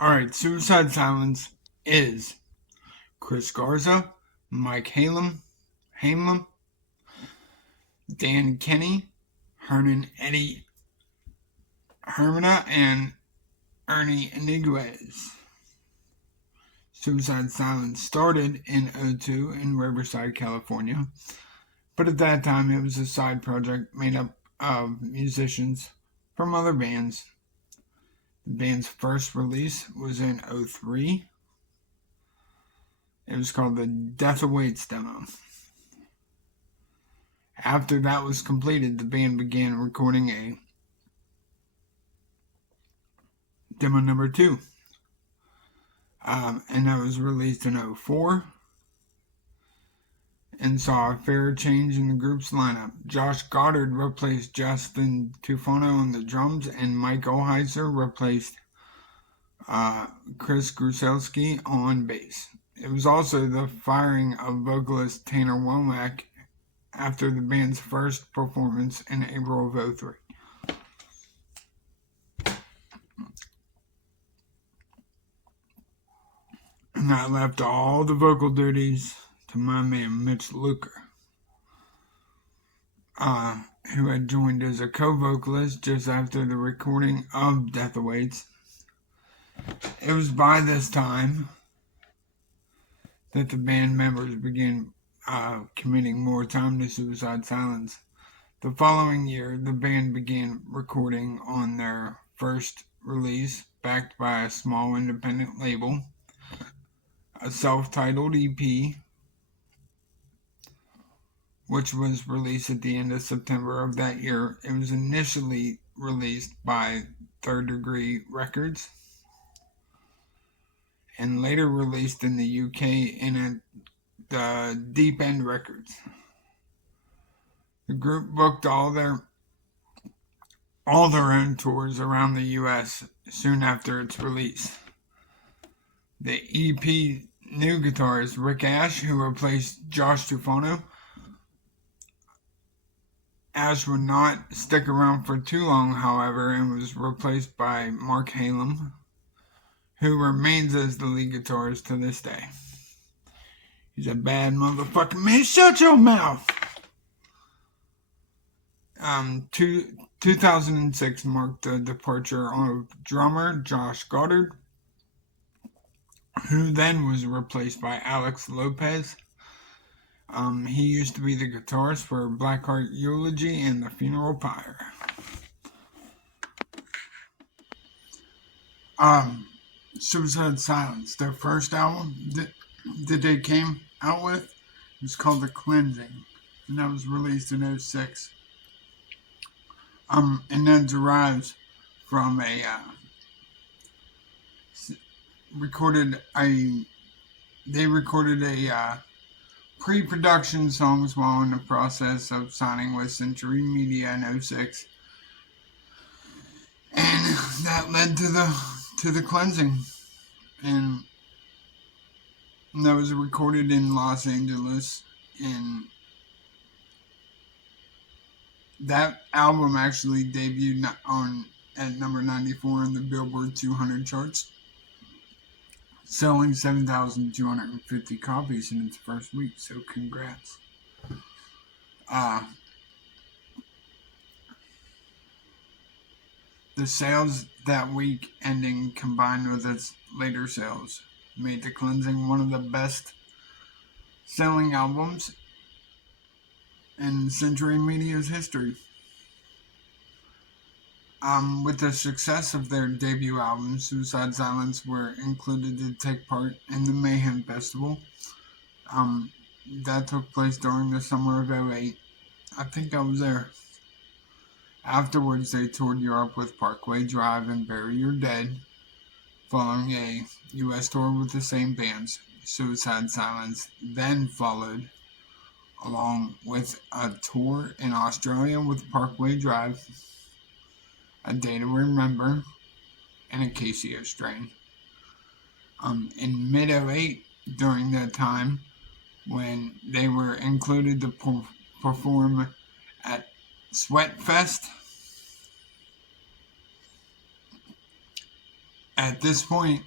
Alright, Suicide Silence is Chris Garza, Mike Hamlin, Dan Kenny, Hernan Eddie Hermina, and Ernie Iniguez. Suicide Silence started in '02 in Riverside, California, but at that time it was a side project made up of musicians from other bands. The band's first release was in '03. It was called the Death Awaits demo. After that was completed, the band began recording a demo number 2. And that was released in '04 and saw a fair change in the group's lineup. Josh Goddard replaced Justin Tufano on the drums, and Mike Ohiser replaced Chris Gruselski on bass. It was also the firing of vocalist Tanner Womack after the band's first performance in April of '03. And that left all the vocal duties to my man Mitch Luker, who had joined as a co-vocalist just after the recording of Death Awaits. It was by this time that the band members began committing more time to Suicide Silence. The following year, the band began recording on their first release, backed by a small independent label, a self-titled EP, which was released at the end of September of that year. It was initially released by Third Degree Records and later released in the UK in the Deep End Records. The group booked all their own tours around the US soon after its release. The EP new guitarist Rick Ash, who replaced Josh Tufano. Ash would not stick around for too long, however, and was replaced by Mark Halem, who remains as the lead guitarist to this day. He's a bad motherfucker. Man, shut your mouth! 2006 marked the departure of drummer Josh Goddard, who then was replaced by Alex Lopez. He used to be the guitarist for Blackheart Eulogy and The Funeral Pyre. Suicide Silence, their first album that they came out with, was called The Cleansing, and that was released in '06. And that derives from they recorded a pre-production songs while in the process of signing with Century Media in '06, and that led to the Cleansing, and that was recorded in Los Angeles. And that album actually debuted at number 94 in the Billboard 200 charts, selling 7,250 copies in its first week, so congrats. The sales that week ending, combined with its later sales, made The Cleansing one of the best selling albums in Century Media's history. With the success of their debut album, Suicide Silence were included to take part in the Mayhem Festival. That took place during the summer of '08. I think I was there. Afterwards, they toured Europe with Parkway Drive and Bury Your Dead, following a US tour with the same bands. Suicide Silence then followed, along with a tour in Australia with Parkway Drive, A Day to Remember, and Acacia Strain. In mid '08, during that time, when they were included to perform at Sweatfest At this point,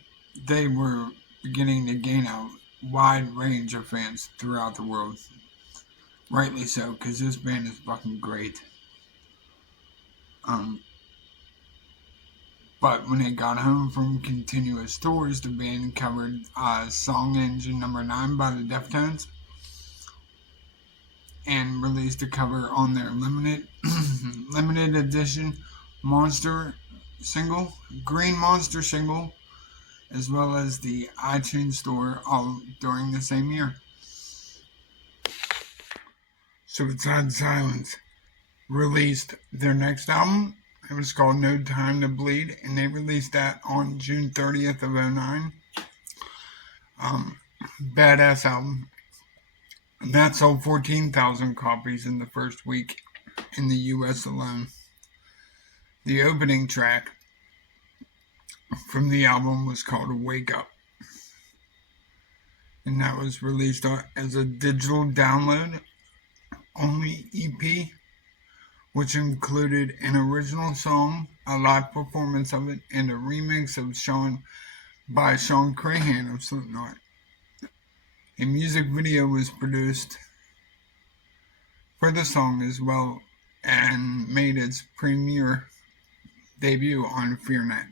they were beginning to gain a wide range of fans throughout the world. Rightly so, because this band is fucking great. Um, but when it got home from continuous tours, the band covered Song Engine Number 9 by the Deftones and released a cover on their limited edition Monster single, Green Monster single, as well as the iTunes Store, all during the same year. Suicide Silence released their next album. It was called No Time to Bleed, and they released that on June 30th of 2009. Badass album. And that sold 14,000 copies in the first week in the US alone. The opening track from the album was called Wake Up, and that was released as a digital download only EP, which included an original song, a live performance of it, and a remix of Sean Crahan of Slipknot. A music video was produced for the song as well and made its premiere debut on FearNet.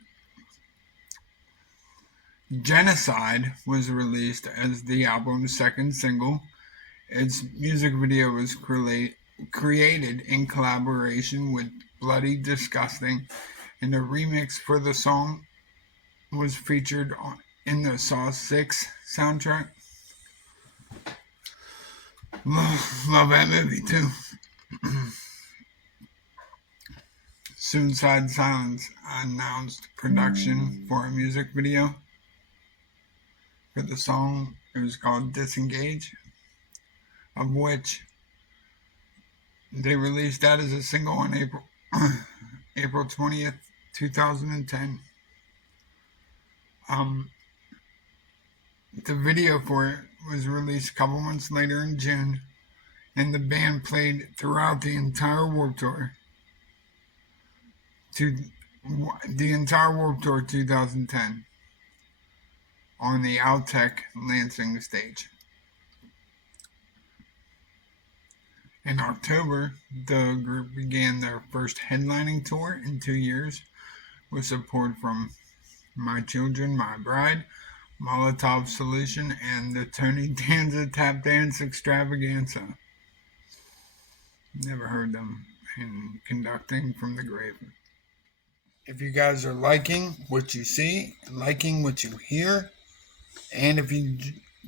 Genocide was released as the album's second single. Its music video was created in collaboration with Bloody Disgusting, and a remix for the song was featured in the Saw 6 soundtrack. Love that movie too. Suicide Silence announced production for a music video for the song. It was called Disengage, of which they released that as a single on April 20th, 2010. The video for it was released a couple months later in June, and the band played throughout the entire Warped Tour. The entire Warped Tour 2010 on the Altec Lansing stage. In October, the group began their first headlining tour in 2 years with support from My Children, My Bride, Molotov Solution, and the Tony Danza Tap Dance Extravaganza. Never heard them in Conducting from the Grave. If you guys are liking what you see, liking what you hear, and if you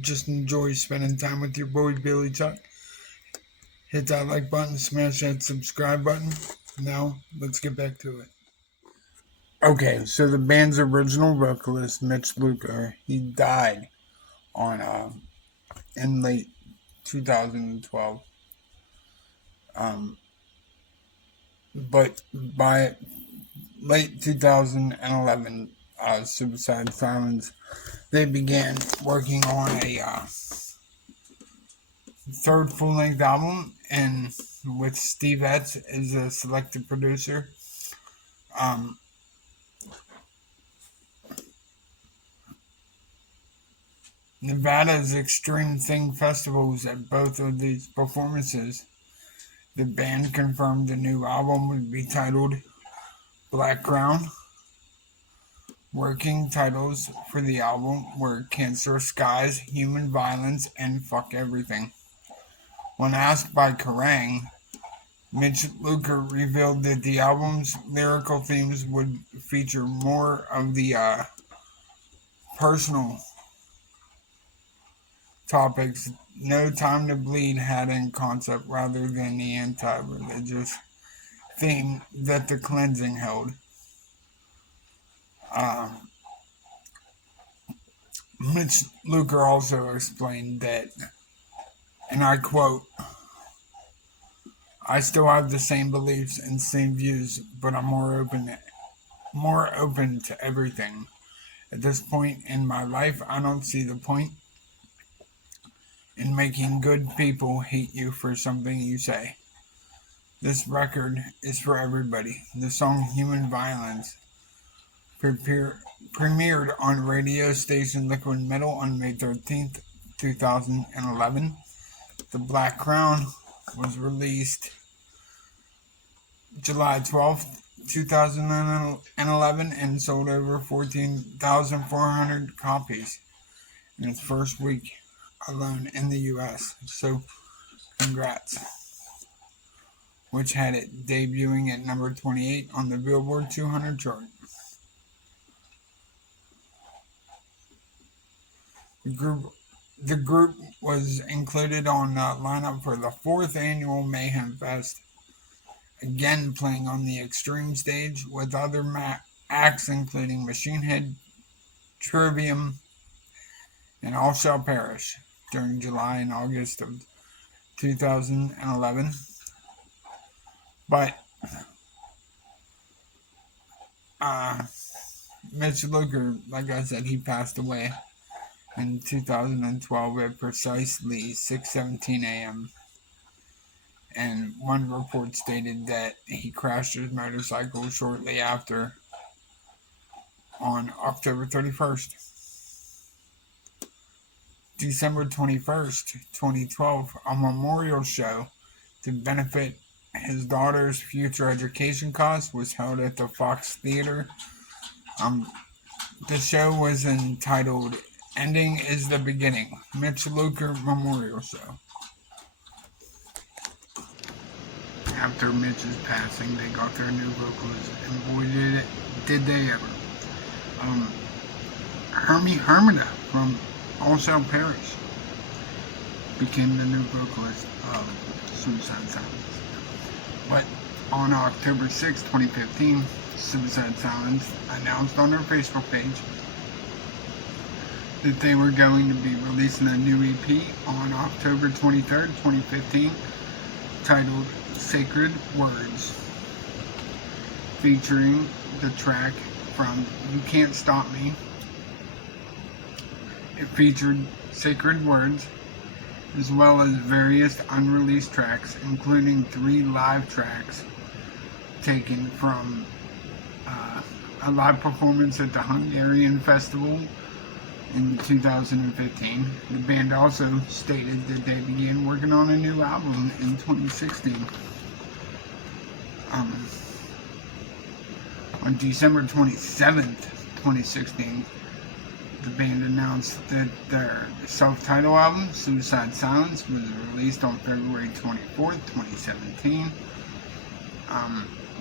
just enjoy spending time with your boy Billy Chuck, hit that like button, smash that subscribe button. Now, let's get back to it. Okay, so the band's original vocalist, Mitch Luker, he died in late 2012. But by late 2011, Suicide Silence, they began working on a third full-length album, and with Steve Etz as a selected producer. Nevada's Extreme Thing festivals at both of these performances. The band confirmed the new album would be titled Black Crown. Working titles for the album were Cancerous Skies, Human Violence, and Fuck Everything. When asked by Kerrang!, Mitch Luker revealed that the album's lyrical themes would feature more of the personal topics No Time to Bleed had in concept rather than the anti-religious theme that The Cleansing held. Mitch Luker also explained that, and I quote, "I still have the same beliefs and same views, but I'm more open to everything. At this point in my life, I don't see the point in making good people hate you for something you say. This record is for everybody." The song Human Violence premiered on radio station Liquid Metal on May 13th, 2011. The Black Crown was released July 12th, 2011 and sold over 14,400 copies in its first week alone in the US. So, congrats. Which had it debuting at number 28 on the Billboard 200 chart. The group was included on the lineup for the 4th annual Mayhem Fest, again playing on the Extreme stage with other acts including Machine Head, Trivium, and All Shall Perish during July and August of 2011. But Mitch Luker, like I said, he passed away in 2012 at precisely 6:17 a.m. And one report stated that he crashed his motorcycle shortly after on October 31st. December 21st, 2012, a memorial show to benefit his daughter's future education costs was held at the Fox Theater. The show was entitled Ending is the Beginning, Mitch Luker Memorial Show. After Mitch's passing, they got their new vocalist, and boy did they ever. Hermie Hermida from All Shall Perish became the new vocalist of Suicide Silence. But on October 6, 2015, Suicide Silence announced on their Facebook page that they were going to be releasing a new EP on October 23rd, 2015, titled Sacred Words, featuring the track from You Can't Stop Me. It featured Sacred Words, as well as various unreleased tracks, including 3 live tracks taken from a live performance at the Hungarian Festival in 2015. The band also stated that they began working on a new album in 2016. On December 27th, 2016, the band announced that their self-titled album, Suicide Silence, was released on February 24th, 2017.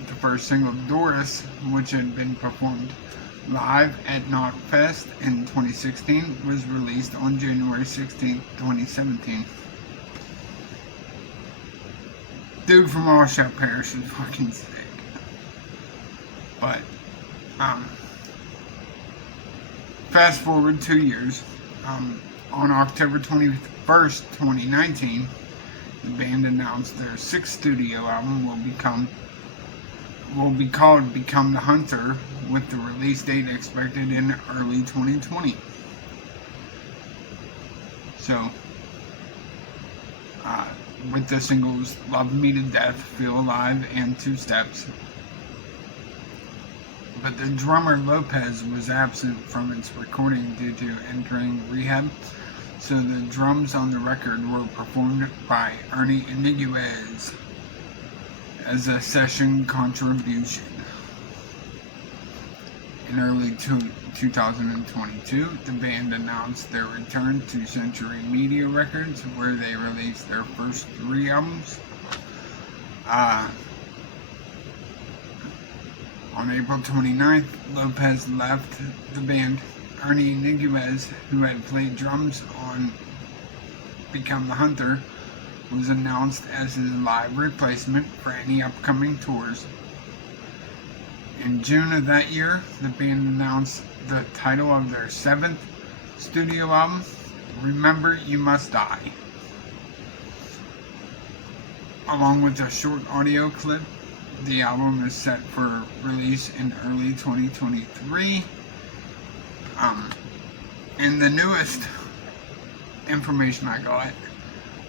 The first single, Doris, which had been performed live at Knotfest in 2016, was released on January 16th, 2017. Dude from All Shall Perish is fucking sick. But, fast forward 2 years, on October 21st, 2019, the band announced their 6th studio album will be called Become the Hunter, with the release date expected in early 2020. So, with the singles Love Me to Death, Feel Alive, and Two Steps. But the drummer Lopez was absent from its recording due to entering rehab, so the drums on the record were performed by Ernie Iniguez as a session contribution. In early 2022, the band announced their return to Century Media Records, where they released their first 3 albums. On April 29th, Lopez left the band. Ernie Iniguez, who had played drums on Become the Hunter, was announced as his live replacement for any upcoming tours. In June of that year, the band announced the title of their 7th studio album, Remember You Must Die, along with a short audio clip. The album is set for release in early 2023. And the newest information I got,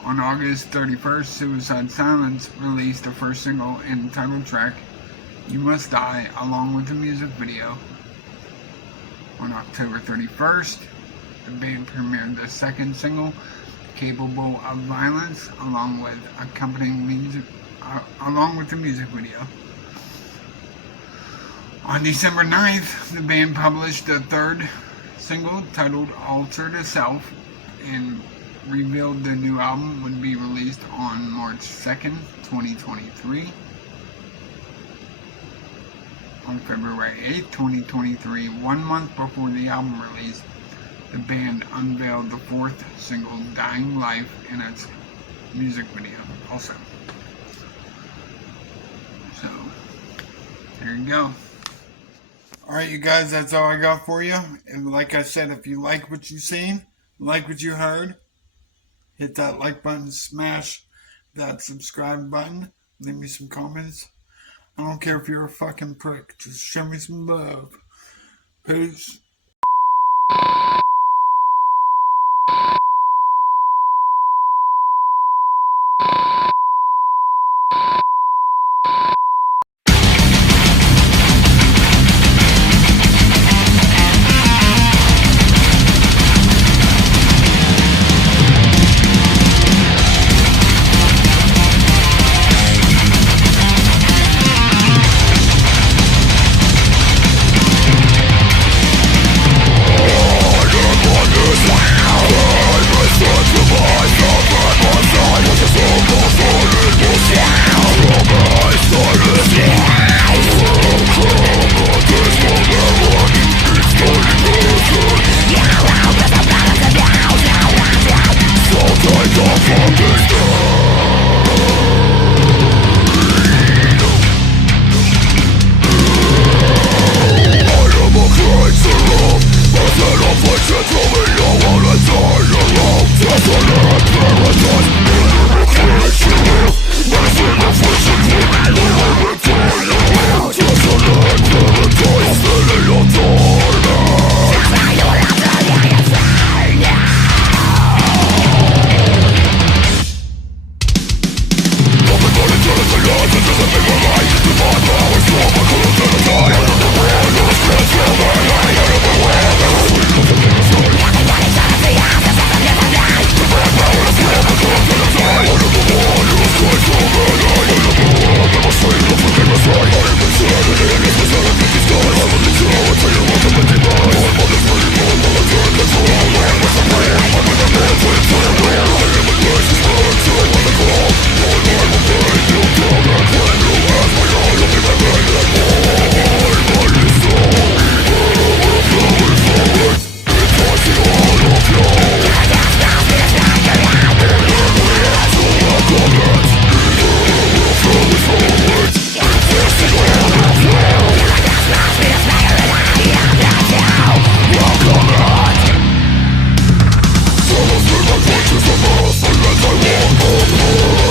on August 31st, Suicide Silence released the first single and title track, You Must Die, along with the music video. On October 31st, the band premiered the second single, Capable of Violence, along with the music video. On December 9th, the band published the third single, titled Alter to Self, and revealed the new album would be released on March 2nd, 2023. On February 8th, 2023, 1 month before the album release, the band unveiled the fourth single, Dying Life, in its music video also. So, there you go. Alright, you guys, that's all I got for you. And like I said, if you like what you've seen, like what you heard, hit that like button, smash that subscribe button, leave me some comments. I don't care if you're a fucking prick, just show me some love. Peace. I